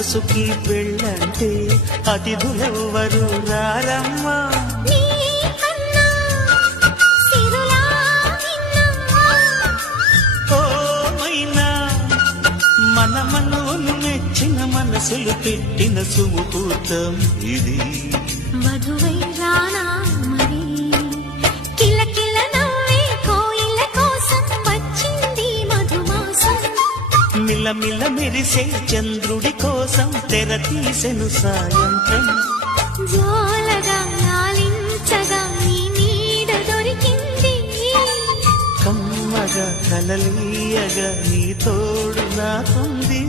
మనసుకి పెళ్ళంటే అతిథులెవ్వరు రారమ్మా. మన మనోను మెచ్చిన మనసులు పెట్టిన సుముహూర్తం ఇది. మధువై రానా మరి కిలకిల నవ్వే కోయిల కోసం వచ్చింది మధుమాసం. మిలమిల మెరిసే చంద్రుడి కోసం తెర తీసెను సాయంత్రం. జోలగా లాలించగా నీ నీడ దొరికింది. కమ్మగా కలలీయగా నీ తోడు నాకుంది.